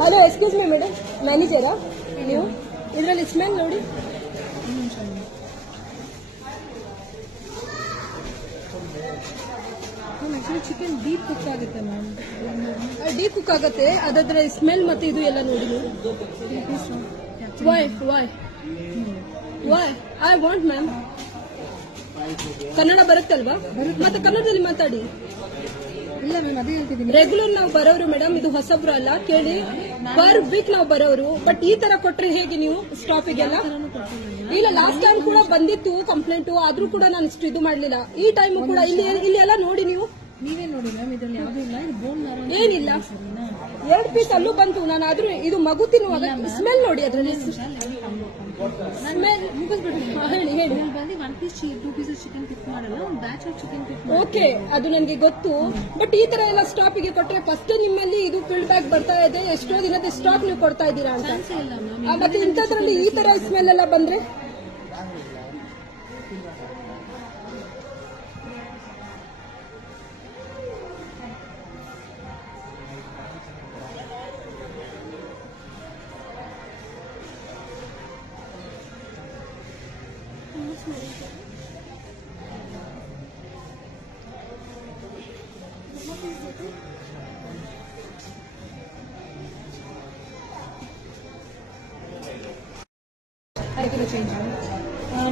Hello, excuse me madam, ಮ್ಯಾನೇಜರಾ ನೀವು? ಇದರಲ್ಲಿ ಸ್ಮೆಲ್ ನೋಡಿ. ಚಿಕನ್ ಡೀಪ್ ಕುಕ್ ಆಗುತ್ತೆ ಮ್ಯಾಮ್. ಡೀಪ್ ಕುಕ್ ಆಗುತ್ತೆ, ಅದಾದ್ರೆ ಸ್ಮೆಲ್ ಮತ್ತೆ ಇದು ಎಲ್ಲ ನೋಡಿ ನೀವು. Why I want ma'am. Kannada ಬರುತ್ತಲ್ವಾ? ಮತ್ತೆ ಕನ್ನಡದಲ್ಲಿ ಮಾತಾಡಿ. ಇಲ್ಲ ಮ್ಯಾಮ್, ಅದೇ ಹೇಳ್ತಿದ್ದೀನಿ. ರೆಗ್ಯುಲರ್ ನಾವು ಬರೋರು ಮೇಡಮ್, ಇದು ಹೊಸಬ್ರು ಅಲ್ಲ, ಕೇಳಿ. ಪರ್ ವೀಕ್ ನಾವು ಬರೋರು, ಬಟ್ ಈ ತರ ಕೊಟ್ರೆ ಹೇಗೆ ನೀವು ಸ್ಟಾಫಿಗೆಲ್ಲ? ಇಲ್ಲ, ಲಾಸ್ಟ್ ಟೈಮ್ ಕೂಡ ಬಂದಿತ್ತು ಕಂಪ್ಲೇಂಟ್, ಆದ್ರೂ ಕೂಡ ನಾನು ಇಷ್ಟು ಇದು ಮಾಡ್ಲಿಲ್ಲ. ಈ ಟೈಮ್ ಕೂಡ ಇಲ್ಲಿ ಎಲ್ಲ ನೋಡಿ ನೀವು. ನೀವೇನ್ ನೋಡಿ ಮ್ಯಾಮ್, ಇದ್ರಲ್ಲಿ ಯಾವ್ದು ಇಲ್ಲ. ಇದು ಬೋನ್ ಏನಿಲ್ಲ, 2 ಪೀಸ್ ಅಲ್ಲೂ ಬಂತು. ನಾನು ಆದ್ರೂ ಇದು ಮಗು ತಿನ್ನುವಾಗ ಸ್ಮೆಲ್ ನೋಡಿ, ಅದರಲ್ಲಿ ಸ್ಮೆಲ್. ಹೇಳಿ ಹೇಳಿ. ಬಂದು 1 ಪೀಸ್ 2 ಪೀಸಸ್ ಚಿಕನ್ ಕುಕ್ ಮಾಡಲ್ಲ, ಒಂದು batch of chicken cook. Okay, ಅದು ನನಗೆ ಗೊತ್ತು. ಬಟ್ ಈ ತರ ಎಲ್ಲ ಸ್ಟಾಪಿಗೆ ಕೊಟ್ರೆ ಫಸ್ಟ್ ನಿಮ್ಮಲ್ಲಿ ಇದು ಫಿಲ್ ಬ್ಯಾಕ್ ಬರ್ತಾ ಇದೆ, ಎಷ್ಟೋ ದಿನದ ಸ್ಟಾಕ್ ನೀವು ಕೊಡ್ತಾ ಇದ್ದೀರಾ ಅಂತ. ಮತ್ತೆ ಇಂಥದ್ರಲ್ಲಿ ಈ ತರ ಸ್ಮೆಲ್ ಎಲ್ಲ ಬಂದ್ರೆ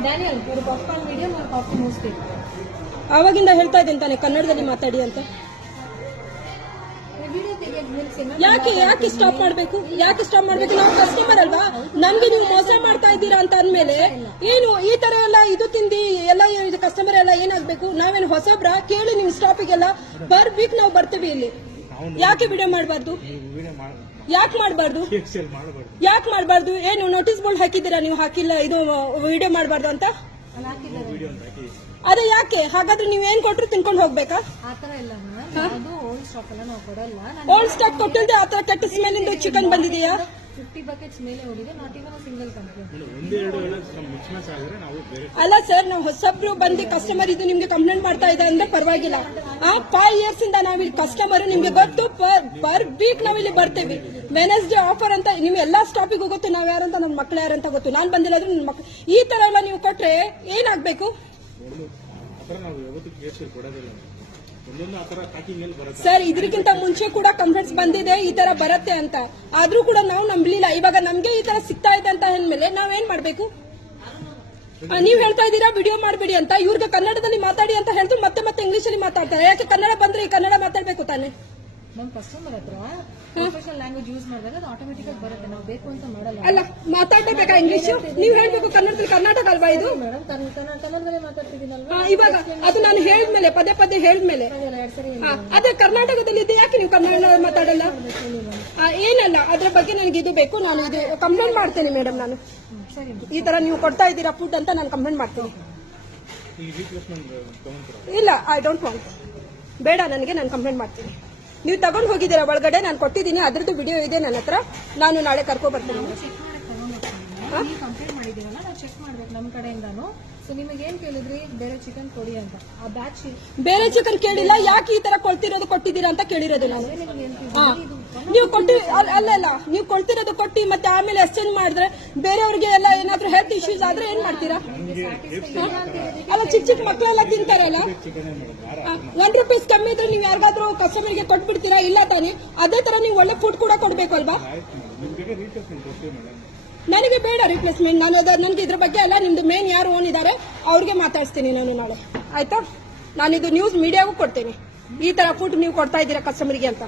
ಡ್ಯಾನಿಯಲ್, ಒಂದು ಪಾಪ್ಕಾರ್ನ್ ಮೀಡಿಯಂ और ಕಾಫಿ ಮೋಸ್ಟ್ಲಿ. ಆವಾಗಿಂದ ಹೇಳ್ತಾ ಇದ್ದೇನೆ ತಾನೆ ಕನ್ನಡದಲ್ಲಿ ಮಾತಾಡಿ ಅಂತ. ಯಾಕೆ ಸ್ಟಾಪ್ ಮಾಡ್ಬೇಕು? ನಾವು ಕಸ್ಟಮರ್ ಅಲ್ವಾ? ನಮ್ಗೆ ನೀವು ಮೋಸ ಮಾಡ್ತಾ ಇದ್ದೀರಾ ಅಂತ ಅಂದ್ಮೇಲೆ ಏನು ಈ ತರ ಎಲ್ಲ ಇದು ತಿಂದಿ ಎಲ್ಲ ಕಸ್ಟಮರ್ ಎಲ್ಲ ಏನಾಗ್ಬೇಕು? ನಾವೇನು ಹೊಸಬ್ರ? ಕೇಳಿ ನಿಮ್ ಸ್ಟಾಪಿಗೆಲ್ಲ ಪರ್ ವೀಕ್ ನಾವು ಬರ್ತೀವಿ ಇಲ್ಲಿ. ಯಾಕೆ ವಿಡಿಯೋ ಮಾಡಬಾರ್ದು? ಯಾಕೆ ಮಾಡಬಾರ್ದು? ಏನು ನೋಟಿಸ್ ಬೋರ್ಡ್ ಹಾಕಿದ್ದೀರಾ ನೀವು? ಹಾಕಿಲ್ಲ, ಇದು ವಿಡಿಯೋ ಮಾಡಬಾರ್ದು ಅಂತ. ಅದೇ ಯಾಕೆ? ಹಾಗಾದ್ರೆ ನೀವೇನ್ ಕೊಟ್ರು ತಿನ್ಕೊಂಡು ಹೋಗ್ಬೇಕಾ? ಆತರ ಇಲ್ಲ ಮ್ಯಾಮ್, ಅದು ಓಲ್ಡ್ ಸ್ಟಾಕ್ ಎಲ್ಲ ನಾವು ಕೊಡಲ್ಲ. ಓಲ್ಡ್ ಸ್ಟಾಕ್ ಕೊಟ್ಟಿಲ್ದೆ ಆತರ ಕೆಟ್ಟ ಸ್ಮೆಲ್ ಚಿಕನ್ ಬಂದಿದೆಯಾ? 50 ಬಕೆಟ್ಸ್ ಮೇಲೆ ಹೋಗಿದೆ, ನಾಟ್ ಇವನ್ ಸಿಂಗಲ್ ಕಂಪ್ಲೇಂಟ್. ಅಲ್ಲ ಸರ್, ನಾವು ಹೊಸಬ್ರು ಬಂದು ಕಸ್ಟಮರ್ ಇದು ನಿಮ್ಗೆ ಕಂಪ್ಲೇಂಟ್ ಮಾಡ್ತಾ ಇದೆ ಅಂದ್ರೆ ಪರವಾಗಿಲ್ಲ. 5 ಇಯರ್ಸ್ ಇಂದ ನಾವಿಲ್ಲಿ ಕಸ್ಟಮರ್, ನಿಮ್ಗೆ ಗೊತ್ತು. ಪರ್ ವೀಕ್ ನಾವಿಲ್ಲಿ ಬರ್ತೇವೆ. ವೆನಸ್ಡೇ ಆಫರ್ ಅಂತ ನಿಮ್ಗೆ ಎಲ್ಲಾ ಸ್ಟಾಪಿಗೂ ಗೊತ್ತು, ನಾವ್ ಯಾರಂತ, ನನ್ನ ಮಕ್ಳು ಯಾರಂತ ಗೊತ್ತು. ನಾನ್ ಬಂದಿಲ್ಲ ಆದ್ರೂ ನನ್ನ ಮಕ್ಳು. ಈ ತರ ಎಲ್ಲ ನೀವು ಕೊಟ್ರೆ ಏನಾಗ್ಬೇಕು ಸರ್? ಇದಕ್ಕಿಂತ ಮುಂಚೆ ಕೂಡ ಕಂಪ್ಲೇಂಟ್ಸ್ ಬಂದಿದೆ ಈ ತರ ಬರುತ್ತೆ ಅಂತ, ಆದ್ರೂ ಕೂಡ ನಾವು ನಂಬಲಿಲ್ಲ. ಇವಾಗ ನಮ್ಗೆ ಈ ತರ ಸಿಗ್ತಾ ಇದೆ ಅಂತ ಅಂದ್ಮೇಲೆ ನಾವೇನ್ ಮಾಡ್ಬೇಕು? ನೀವ್ ಹೇಳ್ತಾ ಇದ್ದೀರಾ ವಿಡಿಯೋ ಮಾಡಬೇಡಿ ಅಂತ, ಇವ್ರಿಗೆ ಕನ್ನಡದಲ್ಲಿ ಮಾತಾಡಿ ಅಂತ ಹೇಳಿದ್ರು ಮತ್ತೆ ಇಂಗ್ಲಿಷ್ ಅಲ್ಲಿ ಮಾತಾಡ್ತಾರೆ. ಯಾಕೆ? ಕನ್ನಡ ಬಂದ್ರೆ ಈ ಕನ್ನಡ ಮಾತಾಡ್ಬೇಕು ತಾನೆ. ನಮ್ ಕಸ್ಟಮರ್ ಹತ್ರ ಪ್ರೊಫೆಷನಲ್ ಲ್ಯಾಂಗ್ವೇಜ್ ಯೂಸ್ ಮಾಡಿದಾಗ ಅದು ಆಟೋಮೆಟಿಕ್ ಆಗಿ ಬರುತ್ತೆ, ನಾವು ಬೇಕು ಅಂತ ಮಾಡಲ್ಲ. ಅಲ್ಲ, ಮಾತಾಡಬೇಕಾ ಇಂಗ್ಲಿಷ್? ನೀವ್ ಹೇಳ್ಬೇಕು ಕನ್ನಡದಲ್ಲಿ. ಕರ್ನಾಟಕ ಅಲ್ವಾ ಇದು? ಮೇಡಮ್, ಕನ್ನಡದಲ್ಲೇ ಮಾತಾಡ್ತಿದ್ದೀನಲ್ವಾ? ಇವಾಗ ಅದು ನಾನು ಹೇಳಿದ್ಮೇಲೆ ಪದೇ ಹೇಳಿದ್ಮೇಲೆ ಅದೇ ಕರ್ನಾಟಕದಲ್ಲಿ ಇದೆ, ಯಾಕೆ ನೀವು ಕನ್ನಡ ಮಾತಾಡಲ್ಲ? ಏನಲ್ಲ, ಅದ್ರ ಬಗ್ಗೆ ನನಗೆ ಇದು ಬೇಕು. ನಾನು ಇದು ಕಂಪ್ಲೇಂಟ್ ಮಾಡ್ತೇನೆ ಮೇಡಮ್. ನಾನು ಈ ತರ ನೀವು ಕೊಡ್ತಾ ಇದ್ದೀರಾ ಫುಡ್ ಅಂತ ನಾನು ಕಂಪ್ಲೇಂಟ್ ಮಾಡ್ತೀನಿ. ಇಲ್ಲ, ಐ ಡೋಂಟ್ ವಾಂಟ್. ಬೇಡ ನನಗೆ, ನಾನು ಕಂಪ್ಲೇಂಟ್ ಮಾಡ್ತೀನಿ. ನೀವು ತಗೊಂಡು ಹೋಗಿದ್ದೀರಾ ಒಳಗಡೆ, ನಾನು ಕೊಟ್ಟಿದ್ದೀನಿ, ಅದ್ರದ್ದು ವಿಡಿಯೋ ಇದೆ ನನ್ನ ಹತ್ರ. ನಾನು ನಾಳೆ ಕರ್ಕೊ ಬರ್ತೀನಿ. ಕಂಪ್ಲೇಂಟ್ ಮಾಡಿದೀವಲ್ಲ, ನಾವು ಚೆಕ್ ಮಾಡ್ಬೇಕು ನಮ್ಮ ಕಡೆಯಿಂದಾನು. ಸೊ ನಿಮಗೆ ಏನ್ ಕೇಳಿದ್ರಿ? ಬೇರೆ ಚಿಕನ್ ಕೊಡಿ ಅಂತ. ಆ ಬ್ಯಾಚ್ ಬೇರೆ ಚಿಕನ್ ಕೇಳಿಲ್ಲ, ಯಾಕೆ ಈ ತರ ಕೊಡ್ತಿದ್ದೀರಾ ಅಂತ ಕೇಳಿರೋದು ನಾನು. ನೀವು ಅಲ್ಲ, ನೀವು ಕೊಡ್ತಿರೋದು ಕೊಟ್ಟಿ ಮತ್ತೆ ಆಮೇಲೆ ಎಕ್ಸ್ಚೇಂಜ್ ಮಾಡಿದ್ರೆ ಬೇರೆಯವ್ರಿಗೆ ಎಲ್ಲ ಏನಾದ್ರೂ ಹೆಲ್ತ್ ಇಶ್ಯೂಸ್ ಆದ್ರೆ ಏನ್ ಮಾಡ್ತೀರಾ? ಅಲ್ಲ, ಚಿಕ್ಕ ಮಕ್ಕಳೆಲ್ಲ ತಿಂತಾರಲ್ಲ. 1 ರೂಪೀಸ್ ಕಮ್ಮಿ ಇದ್ರೆ ನೀವು ಯಾರಿಗಾದ್ರೂ ಕಸ್ಟಮರ್ಗೆ ಕೊಟ್ಬಿಡ್ತೀರಾ? ಇಲ್ಲ ತಾನೆ. ಅದೇ ತರ ನೀವು ಒಳ್ಳೆ ಫುಡ್ ಕೂಡ ಕೊಡ್ಬೇಕು ಅಲ್ವಾ? ನನಗೆ ಬೇಡ ರಿಪ್ಲೇಸ್ಮೆಂಟ್. ನನಗೆ ಇದ್ರ ಬಗ್ಗೆ ಅಲ್ಲ, ನಿಮ್ದು ಮೇನ್ ಯಾರು ಓನ್ ಇದ್ದಾರೆ ಅವ್ರಿಗೆ ಮಾತಾಡ್ತೀನಿ ನಾನು ನಾಳೆ, ಆಯ್ತಾ? ನಾನಿದು ನ್ಯೂಸ್ ಮೀಡಿಯಾಗೂ ಕೊಡ್ತೇನೆ, ಈ ತರ ಫುಡ್ ನೀವು ಕೊಡ್ತಾ ಇದ್ದೀರಾ ಕಸ್ಟಮರ್ಗೆ ಅಂತ.